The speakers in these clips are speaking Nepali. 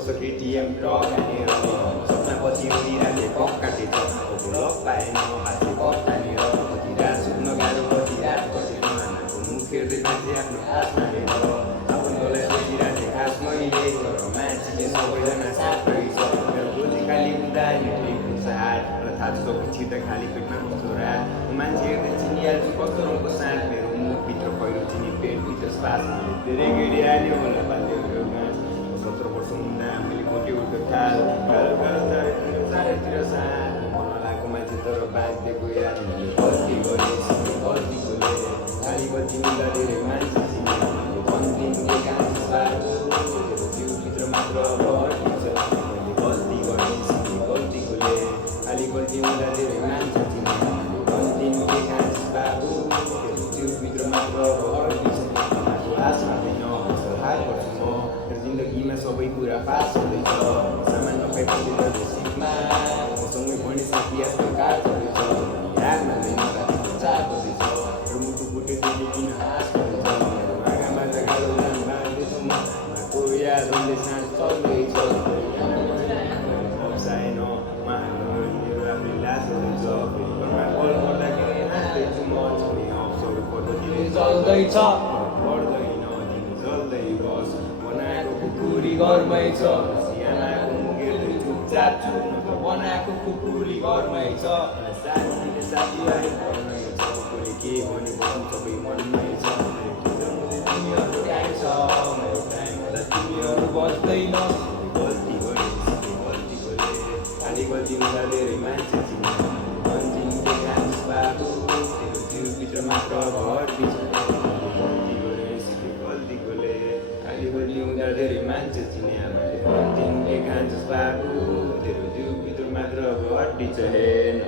वर्ष केटिएम ट्रक हानेर सपनापछि उडिराले पक काटेछ भुलक पाएन हाँसे पक तानेर कति रात सुत्न गाह्रो कति रात कति मानाको मुख हेर्दै मान्छे आफ्नो आश मानेर आफन्तलाई सोचिरहेको खास मैले तर मान्छेले सबैजना साथ रहेछ मेरो गोजी खाली हुँदा निक्लेको साथ र थाहा छ सबै छिर्दा खाली पेटमा कस्तो रात मान्छे हेर्दै चिनिहाल्छु कस्तो रङको साथ मेरो मुखभित्र पहिरो चिनी पेटभित्र श्वास धेरै गेडी हाल्यो होला बाल्यो घाँस 17 वर्ष हुँदा मैले कोटी उठ्यो खाल गाह्रो गाह्रो चारैतिर साथ मन लागेको मान्छे तर बाँधिदिएको याद गल्ती गरेँ गल्तीकोले खाली बत्ती मिल्दा धेरै मान्छे चिने अन्तिमले घाँस बाटो जिउभित्र मात्र भर्किन्छ गल्ती गरेँ गल्तीकोले खाली बत्ती मिल्दा धेरै मान्छे चिने अन्तिमले घाँस बाटो जिउभित्र मात्र भर्किन्छ आश मार्दैन हात गर्छु म जिन्दगीमा सबै कुरा फास हुँदैछ सामान नपाइपछि सिपमा सँगै पनि साथी यस्तो कार चढेछ याद मान्दैन राति 4 बजेछ र मुटु फुटेदेखि किन हाँस गरेछ आँखाबाट गाह्रो लाम बाँध्दैछु म को याद हुँदै साँझ चल्दैछ साएन मेरो आफ्नो लास हुँदैछ घरमा कल गर्दाखेरि हाँस्दैछु म छोरी अवसर पद्धतिले चल्दैछ पर्दैन दिन जल्दै बस बनाएको कुकुरी घरमै छ सियानाको मुगेर्दै चुपचाप छु न त बनाएको कुकुरी घरमै छ साथीले साथीलाई घरमै छ कसले के भने बस्नु सबै मनमै छ तिमीहरू टाइम छ मेरो टाइम हुँदा तिमीहरू बस्दैन गल्ती गरेँ गल्ती गरेँ खाली गल्ती हुँदा धेरै मान्छे चिने अन्तिमले घाँस बाटो तेरो जिउभित्र मात्र भर्किन्छ गल्ती हुँदा धेरै मान्छे चिने आमाले अन्तिमले घाँस बाटो तेरो जिउभित्र मात्र हड्डी छ हेर्न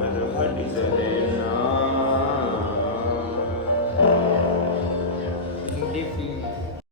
मात्र हड्डी छ हेर्न